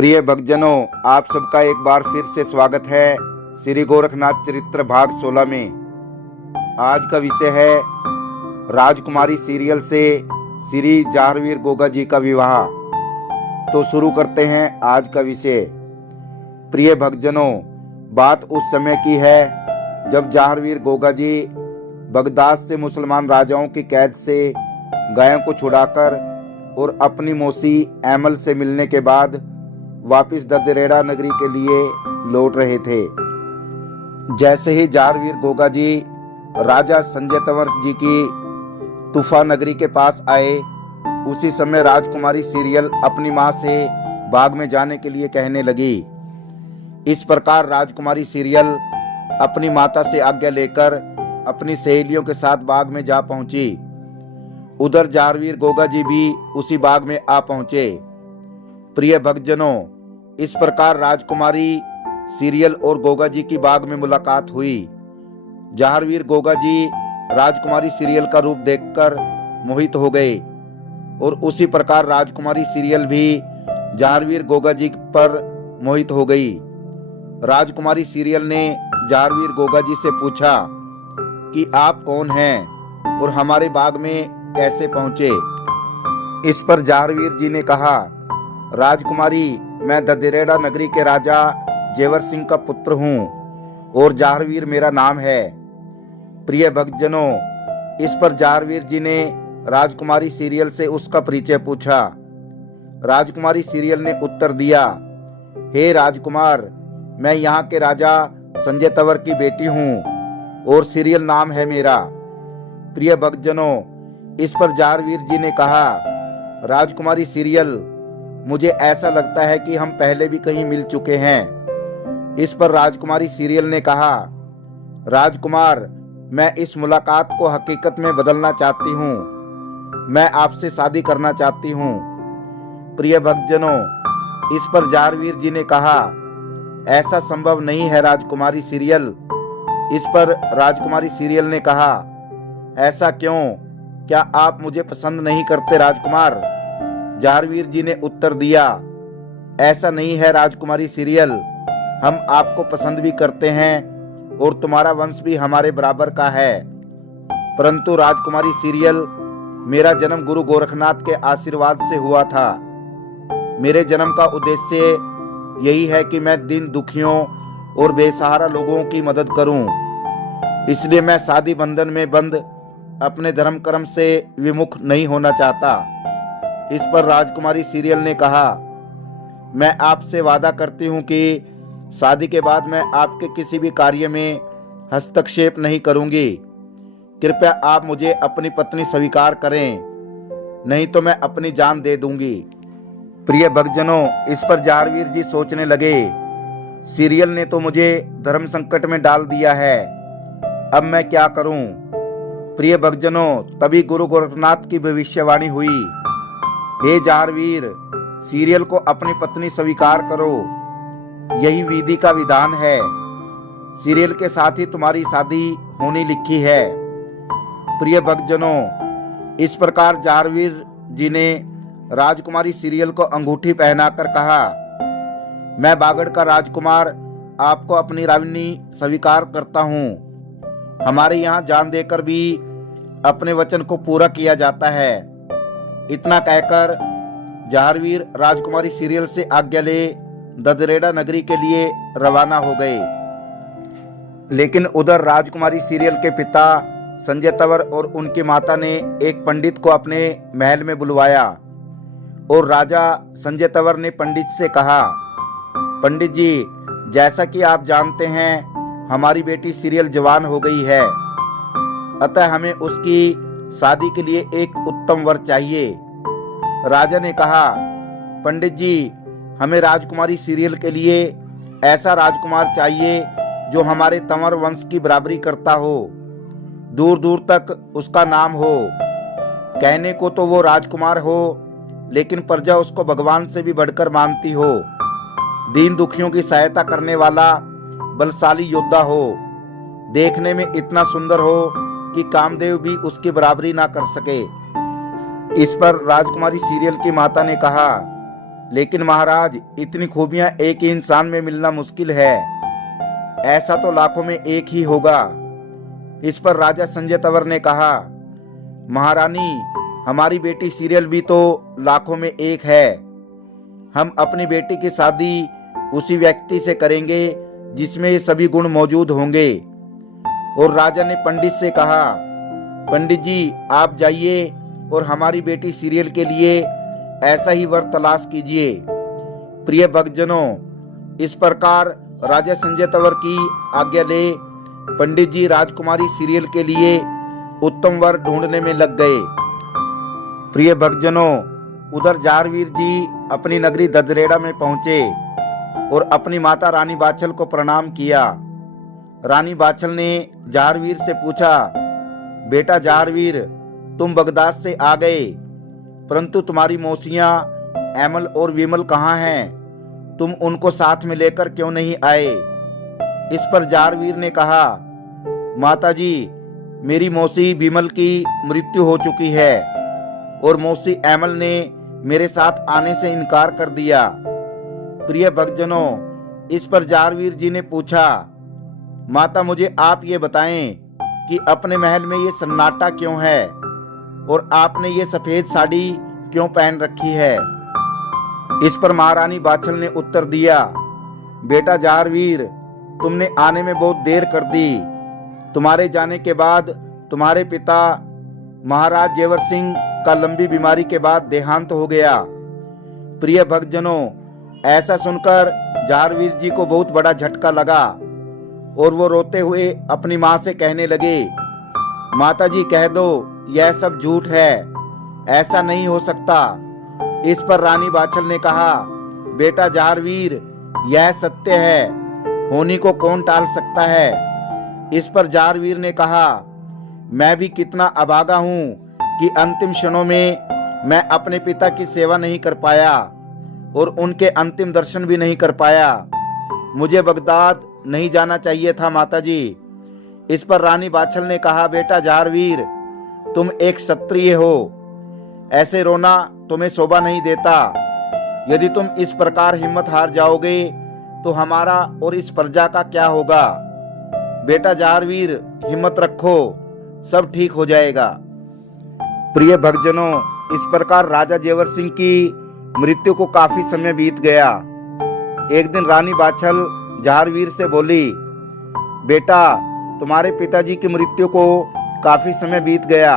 प्रिय भक्तजनों, आप सबका एक बार फिर से स्वागत है श्री गोरखनाथ चरित्र भाग 16 में। आज का विषय है राजकुमारी सीरियल से श्री जाहरवीर गोगा जी का विवाह। तो शुरू करते हैं आज का विषय। प्रिय भक्तजनों, बात उस समय की है जब जाहरवीर गोगा जी बगदाद से मुसलमान राजाओं की कैद से गायों को छुड़ाकर और अपनी मौसी ऐमल से मिलने के बाद वापिस ददरेड़ा नगरी के लिए लौट रहे थे। जैसे ही जाहरवीर गोगा जी राजा संजय तंवर जी की तूफा नगरी के पास आए, उसी समय राजकुमारी सीरियल अपनी मां से बाग में जाने के लिए कहने लगी। इस प्रकार राजकुमारी सीरियल अपनी माता से आज्ञा लेकर अपनी सहेलियों के साथ बाग में जा पहुंची। उधर जाहरवीर गोगा जी भी उसी बाग में आ पहुंचे। प्रिय भक्तजनों, इस प्रकार राजकुमारी सीरियल और गोगा जी की बाग में मुलाकात हुई। जाहरवीर गोगा जी राजकुमारी सीरियल का रूप देखकर मोहित हो गए और उसी प्रकार राजकुमारी सीरियल भी जाहरवीर गोगा जी पर मोहित हो गई। राजकुमारी सीरियल ने जाहरवीर गोगा जी से पूछा कि आप कौन हैं और हमारे बाग में कैसे पहुंचे। इस पर जाहरवीर जी ने कहा, राजकुमारी, मैं ददरेड़ा नगरी के राजा जेवर सिंह का पुत्र हूँ और जाहरवीर मेरा नाम है। प्रिय भक्तजनों, इस पर जाहरवीर जी ने राजकुमारी सीरियल से उसका परिचय पूछा। राजकुमारी सीरियल ने उत्तर दिया, हे राजकुमार, मैं यहाँ के राजा संजय तंवर की बेटी हूँ और सीरियल नाम है मेरा। प्रिय भक्तजनों, इस पर जाहरवीर जी ने कहा, राजकुमारी सीरियल, मुझे ऐसा लगता है कि हम पहले भी कहीं मिल चुके हैं। इस पर राजकुमारी सीरियल ने कहा, राजकुमार, मैं इस मुलाकात को हकीकत में बदलना चाहती हूँ। मैं आपसे शादी करना चाहती हूँ। प्रिय भक्तजनों, इस पर जाहरवीर जी ने कहा, ऐसा संभव नहीं है राजकुमारी सीरियल। इस पर राजकुमारी सीरियल ने कहा, ऐसा क्यों? क्या आप मुझे पसंद नहीं करते राजकुमार? जाहरवीर जी ने उत्तर दिया, ऐसा नहीं है राजकुमारी सीरियल, हम आपको पसंद भी करते हैं और तुम्हारा वंश भी हमारे बराबर का है। परंतु राजकुमारी सीरियल, मेरा जन्म गुरु गोरखनाथ के आशीर्वाद से हुआ था। मेरे जन्म का उद्देश्य यही है कि मैं दीन दुखियों और बेसहारा लोगों की मदद करूं। इसलिए मैं शादी बंधन में बंद अपने धर्म कर्म से विमुख नहीं होना चाहता। इस पर राजकुमारी सीरियल ने कहा, मैं आपसे वादा करती हूँ कि शादी के बाद मैं आपके किसी भी कार्य में हस्तक्षेप नहीं करूंगी। कृपया आप मुझे अपनी पत्नी स्वीकार करें, नहीं तो मैं अपनी जान दे दूंगी। प्रिय भक्तजनों, इस पर जाहरवीर जी सोचने लगे, सीरियल ने तो मुझे धर्म संकट में डाल दिया है, अब मैं क्या करूं। प्रिय भक्तजनों, तभी गुरु गोरखनाथ की भविष्यवाणी हुई, हे जाहरवीर, सीरियल को अपनी पत्नी स्वीकार करो, यही विधि का विधान है। सीरियल के साथ ही तुम्हारी शादी होनी लिखी है। प्रिय भक्तजनों, इस प्रकार जाहरवीर जी ने राजकुमारी सीरियल को अंगूठी पहनाकर कहा, मैं बागड़ का राजकुमार आपको अपनी रानी स्वीकार करता हूँ। हमारे यहाँ जान देकर भी अपने वचन को पूरा किया जाता है। इतना कहकर जाहरवीर राजकुमारी सीरियल से आज्ञा ले ददरेड़ा नगरी के लिए रवाना हो गए। लेकिन उधर राजकुमारी सीरियल के पिता संजय तंवर और उनकी माता ने एक पंडित को अपने महल में बुलवाया और राजा संजय तंवर ने पंडित से कहा, पंडित जी, जैसा कि आप जानते हैं हमारी बेटी सीरियल जवान हो गई है, अतः हमें उसकी शादी के लिए एक उत्तम वर चाहिए। राजा ने कहा, पंडित जी, हमें राजकुमारी सीरियल के लिए ऐसा राजकुमार चाहिए जो हमारे तंवर वंश की बराबरी करता हो, दूर दूर तक उसका नाम हो। कहने को तो वो राजकुमार हो, लेकिन प्रजा उसको भगवान से भी बढ़कर मानती हो। दीन दुखियों की सहायता करने वाला बलशाली योद्धा हो, देखने में इतना सुंदर हो कि कामदेव भी उसकी बराबरी ना कर सके। इस पर राजकुमारी सीरियल की माता ने कहा, लेकिन महाराज, इतनी खूबियां एक ही इंसान में मिलना मुश्किल है। ऐसा तो लाखों में एक ही होगा। इस पर राजा संजय तंवर ने कहा, महारानी, हमारी बेटी सीरियल भी तो लाखों में एक है। हम अपनी बेटी की शादी उसी व्यक्ति से करेंगे जिसमें ये सभी गुण मौजूद होंगे। और राजा ने पंडित से कहा, पंडित जी, आप जाइए और हमारी बेटी सीरियल के लिए ऐसा ही वर तलाश कीजिए। प्रिय भक्तजनों, इस प्रकार राजा संजय तंवर की आज्ञा ले पंडित जी राजकुमारी सीरियल के लिए उत्तम वर ढूंढने में लग गए। प्रिय भक्तजनों, उधर जारवीर जी अपनी नगरी ददरेड़ा में पहुंचे और अपनी माता रानी बाछल को प्रणाम किया। रानी बाछल ने जारवीर से पूछा, बेटा जारवीर, तुम बगदाद से आ गए, परंतु तुम्हारी मौसियां एमल और विमल कहाँ हैं? तुम उनको साथ में लेकर क्यों नहीं आए? इस पर जारवीर ने कहा, माताजी, मेरी मौसी विमल की मृत्यु हो चुकी है और मौसी एमल ने मेरे साथ आने से इनकार कर दिया। प्रिय भक्तजनों, इस पर जारवीर जी ने पूछा, माता, मुझे आप ये बताएं कि अपने महल में ये सन्नाटा क्यों है और आपने ये सफेद साड़ी क्यों पहन रखी है? इस पर महारानी बाछल ने उत्तर दिया, बेटा जारवीर, तुमने आने में बहुत देर कर दी। तुम्हारे जाने के बाद तुम्हारे पिता महाराज जेवर सिंह का लंबी बीमारी के बाद देहांत हो गया। प्रिय भक्तजनों, ऐसा सुनकर जारवीर जी को बहुत बड़ा झटका लगा और वो रोते हुए अपनी माँ से कहने लगे, माताजी, कह दो यह सब झूठ है, ऐसा नहीं हो सकता। इस पर रानी बाछल ने कहा, बेटा जारवीर, यह सत्य है, होनी को कौन टाल सकता है? इस पर जारवीर ने कहा, मैं भी कितना अभागा हूँ कि अंतिम क्षणों में मैं अपने पिता की सेवा नहीं कर पाया और उनके अंतिम दर्शन भी नहीं कर पाया। मुझे बगदाद नहीं जाना चाहिए था माताजी। इस पर रानी बाछल ने कहा, बेटा जारवीर, तुम एक क्षत्रिय हो, ऐसे रोना तुम्हें शोभा नहीं देता। यदि तुम इस प्रकार हिम्मत हार जाओगे तो हमारा और इस प्रजा का क्या होगा? बेटा जारवीर, हिम्मत रखो, सब ठीक हो जाएगा। प्रिय भक्तजनों, इस प्रकार राजा जेवर सिंह की मृत्यु को काफी समय बीत गया। एक दिन रानी बाछल जारवीर से बोली, बेटा, तुम्हारे पिताजी की मृत्यु को काफी समय बीत गया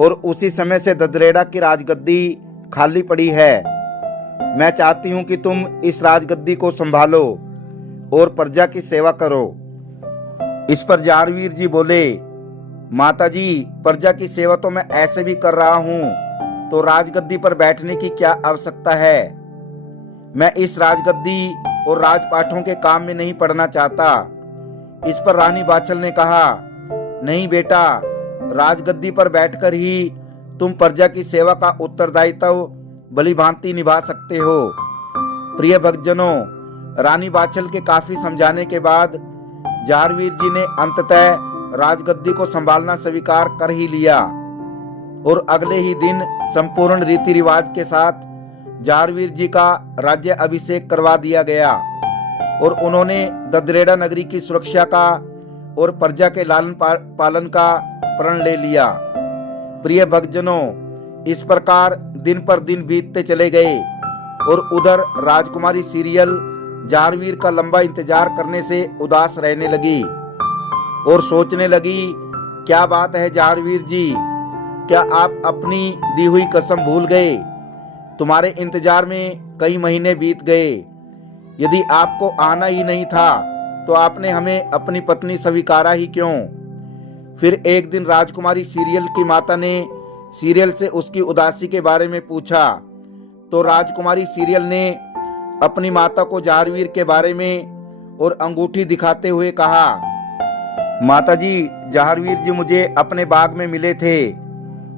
और उसी समय से ददरेड़ा की राजगद्दी खाली पड़ी है। मैं चाहती हूं कि तुम इस राजगद्दी को संभालो और प्रजा की सेवा करो। इस पर जारवीर जी बोले, माताजी, प्रजा की सेवा तो मैं ऐसे भी कर रहा हूं, तो राजगद्दी पर बैठने की क्या आवश्यकता है? मैं इस राजगद्दी और राजपाठों के काम में नहीं पड़ना चाहता। इस पर रानी बाछल ने कहा, नहीं बेटा, राजगद्दी पर बैठकर ही तुम प्रजा की सेवा का उत्तरदायित्व भली भांति निभा सकते हो। प्रिय भक्तजनों, रानी बाछल के काफी समझाने के बाद जारवीर जी ने अंततः राजगद्दी को संभालना स्वीकार कर ही लिया और अगले ही दिन संपूर्ण रीति रिवाज के साथ जारवीर जी का राज्य अभिषेक करवा दिया गया और उन्होंने ददरेड़ा नगरी की सुरक्षा का और प्रजा के लालन पालन का प्रण ले लिया। प्रिय भक्तजनों, इस प्रकार दिन पर दिन बीतते चले गए और उधर राजकुमारी सीरियल जारवीर का लंबा इंतजार करने से उदास रहने लगी और सोचने लगी, क्या बात है जारवीर जी, क्या आप अपनी दी हुई कसम भूल गए? तुम्हारे इंतजार में कई महीने बीत गए। यदि आपको आना ही नहीं था तो आपने हमें अपनी पत्नी स्वीकारा ही क्यों? फिर एक दिन राजकुमारी सीरियल की माता ने सीरियल से उसकी उदासी के बारे में पूछा तो राजकुमारी सीरियल ने अपनी माता को जारवीर के बारे में और अंगूठी दिखाते हुए कहा, माताजी, जारवीर जी मुझे अपने बाग में मिले थे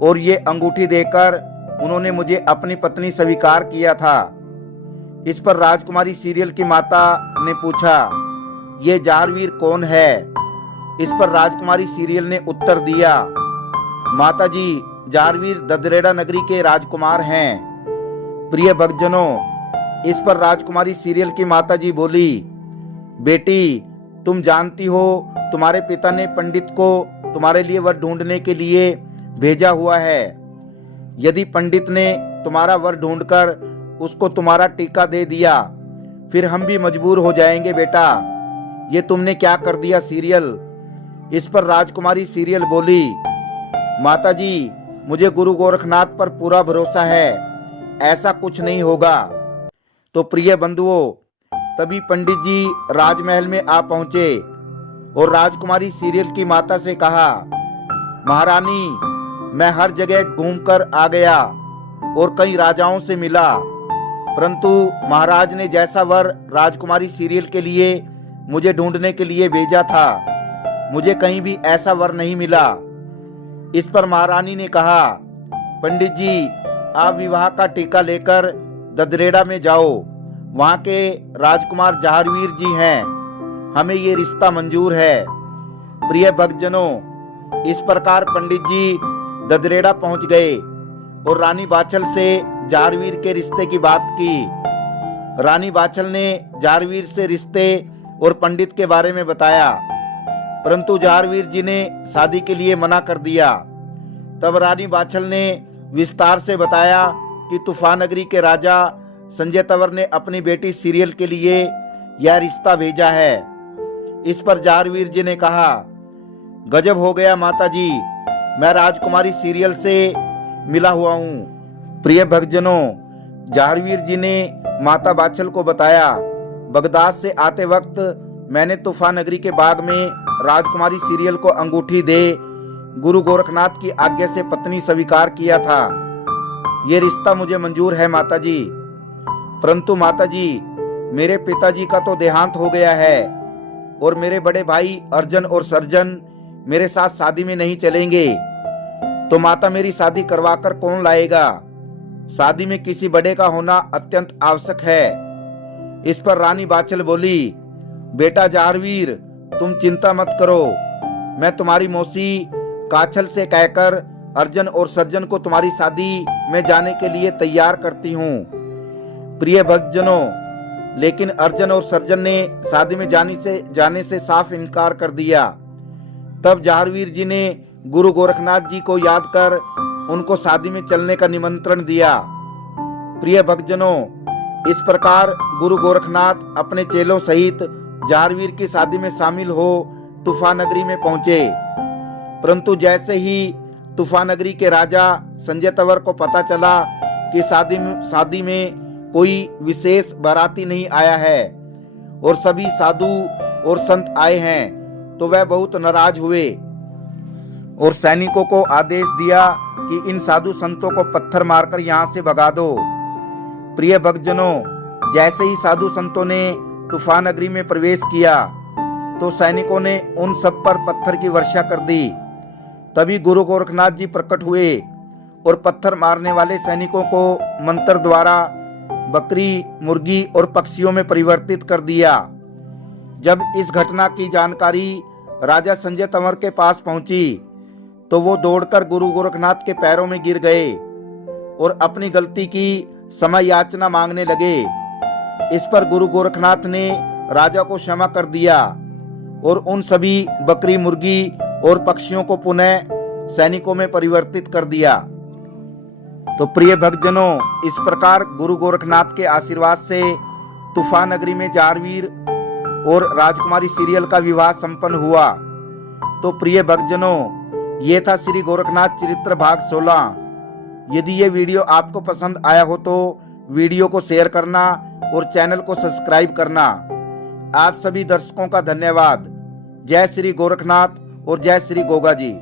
और ये अंगूठी देकर उन्होंने मुझे अपनी पत्नी स्वीकार किया था। इस पर राजकुमारी सीरियल की माता ने पूछा, ये जारवीर कौन है? इस पर राजकुमारी सीरियल ने उत्तर दिया, माताजी, जारवीर ददरेड़ा नगरी के राजकुमार हैं। प्रिय भक्तजनों, इस पर राजकुमारी सीरियल की माताजी बोली, बेटी तुम जानती हो तुम्हारे पिता ने पंडित को तुम्हारे लिए वर ढूंढने के लिए भेजा हुआ है। यदि पंडित ने तुम्हारा वर ढूंढकर उसको तुम्हारा टीका दे दिया फिर हम भी मजबूर हो जाएंगे बेटा। ये तुमने क्या कर दिया सीरियल। इस पर राजकुमारी सीरियल बोली, माताजी मुझे गुरु गोरखनाथ पर पूरा भरोसा है, ऐसा कुछ नहीं होगा। तो प्रिय बंधुओं, तभी पंडित जी राजमहल में आ पहुंचे और राजकुमारी सीरियल की माता से कहा, महारानी मैं हर जगह घूमकर आ गया और कई राजाओं से मिला, परंतु महाराज ने जैसा वर राजकुमारी सीरियल के लिए मुझे ढूंढने के लिए भेजा था मुझे कहीं भी ऐसा वर नहीं मिला। इस पर महारानी ने कहा, पंडित जी आप विवाह का टीका लेकर ददरेड़ा में जाओ, वहां के राजकुमार जहारवीर जी हैं, हमें ये रिश्ता मंजूर है। प्रिय भक्तजनों, इस प्रकार पंडित जी ददरेड़ा पहुंच गए और रानी बाछल से जहारवीर के रिश्ते की बात की। रानी बाछल ने जहारवीर से रिश्ते और पंडित के बारे में बताया, परंतु जहारवीर जी ने शादी के लिए मना कर दिया। तब रानी बाछल ने विस्तार से बताया कि तूफान नगरी के राजा संजय तंवर ने अपनी बेटी सीरियल के लिए यह रिश्ता भेजा है। इस पर जहारवीर जी ने कहा, गजब हो गया माताजी, मैं राजकुमारी सीरियल से मिला हुआ हूँ। प्रिय भक्तजनों, जहारवीर जी ने माता बाछल को बताया, बगदाद से आते वक्त मैंने तूफान नगरी के बाग में राजकुमारी सीरियल को अंगूठी दे गुरु गोरखनाथ की आज्ञा से पत्नी स्वीकार किया था। ये रिश्ता मुझे मंजूर है माताजी। परंतु माताजी मेरे पिताजी का तो देहांत हो गया है और मेरे बड़े भाई अर्जन और सर्जन मेरे साथ शादी में नहीं चलेंगे, तो माता मेरी शादी करवाकर कौन लाएगा। शादी में किसी बड़े का होना अत्यंत आवश्यक है। इस पर रानी बाछल बोली, बेटा जहारवीर तुम चिंता मत करो, मैं तुम्हारी मौसी काछल से कहकर अर्जन और सज्जन को तुम्हारी शादी में जाने के लिए तैयार करती हूँ। प्रिय भक्तजनों, लेकिन अर्जन और सर्जन ने शादी में जाने से साफ इनकार कर दिया। तब जहारवीर जी ने गुरु गोरखनाथ जी को याद कर उनको शादी में चलने का निमंत्रण दिया। प्रिय भक्तजनों, इस प्रकार गुरु गोरखनाथ अपने चेलों सहित जहारवीर की शादी में शामिल हो तूफान नगरी में पहुंचे। परंतु जैसे ही तूफान नगरी के राजा संजय तंवर को पता चला कि शादी में कोई विशेष बाराती नहीं आया है और सभी साधु और संत आए हैं, तो वह बहुत नाराज हुए और सैनिकों को आदेश दिया कि इन साधु संतों को पत्थर मारकर यहाँ से भगा दो। प्रिय भक्तजनों, जैसे ही साधु संतों ने तूफान नगरी में प्रवेश किया तो सैनिकों ने उन सब पर पत्थर की वर्षा कर दी। तभी गुरु गोरखनाथ जी प्रकट हुए और पत्थर मारने वाले सैनिकों को मंत्र द्वारा बकरी, मुर्गी और पक्षियों में परिवर्तित कर दिया। जब इस घटना की जानकारी राजा संजय तंवर के पास पहुंची तो वो दौड़कर गुरु गोरखनाथ के पैरों में गिर गए और अपनी गलती की समय याचना मांगने लगे। इस पर गुरु गोरखनाथ ने राजा को क्षमा कर दिया और उन सभी बकरी, मुर्गी और पक्षियों को पुनः सैनिकों में परिवर्तित कर दिया। तो प्रिय भक्तजनों, इस प्रकार गुरु गोरखनाथ के आशीर्वाद से तूफान नगरी में जहारवीर और राजकुमारी सीरियल का विवाह संपन्न हुआ। तो प्रिय भक्तजनों, ये था श्री गोरखनाथ चरित्र भाग 16। यदि ये वीडियो आपको पसंद आया हो तो वीडियो को शेयर करना और चैनल को सब्सक्राइब करना। आप सभी दर्शकों का धन्यवाद। जय श्री गोरखनाथ और जय श्री गोगा जी।